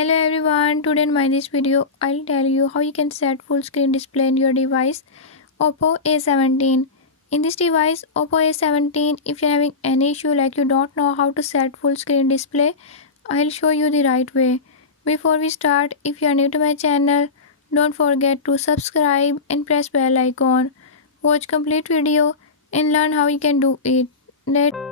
Hello everyone, today in my this video I'll tell you how you can set full screen display in your device Oppo A17. In this device Oppo A17, if you're having any issue like you don't know how to set full screen display, I'll show you the right way. Before we start, if you are new to my channel, don't forget to subscribe and press bell icon. Watch complete video and learn how you can do it. Let's